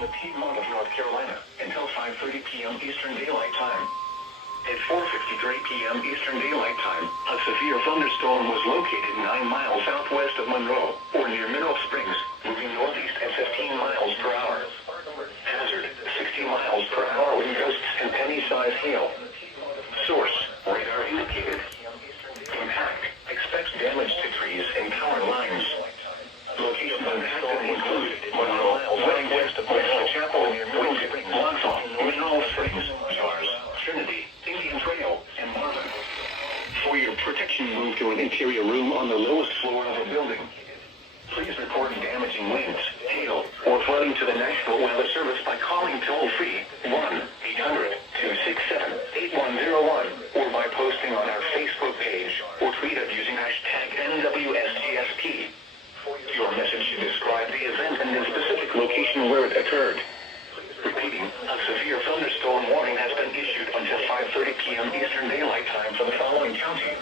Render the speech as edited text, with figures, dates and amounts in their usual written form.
in the Piedmont of North Carolina until 5:30 p.m. Eastern Daylight Time. At 4:53 p.m. Eastern Daylight Time, a severe thunderstorm was located 9 miles southwest of Monroe, or near Mineral Springs, moving northeast at 15 miles per hour. Hazard, 60 miles per hour wind gusts and penny-sized hail. Source, radar indicated. Impact, expects damage to trees and power lines. Locations impacted include Monroe, west of Monroe Chapel near Mineral Springs, Mineral Springs, Jars, Trinity, Indian Trail, and Marvin. For your protection, move to an interior room on the lowest floor of a building. Please report damaging winds, hail, or flooding to the National Weather Service by calling toll-free 1-800-267-8101 or by posting on our Facebook page or tweet us using #NWSGSP. Your message should describe the event and the specific location where it occurred. Repeating, a severe thunderstorm warning has been issued until 5:30 p.m. Eastern Daylight Time for the following counties: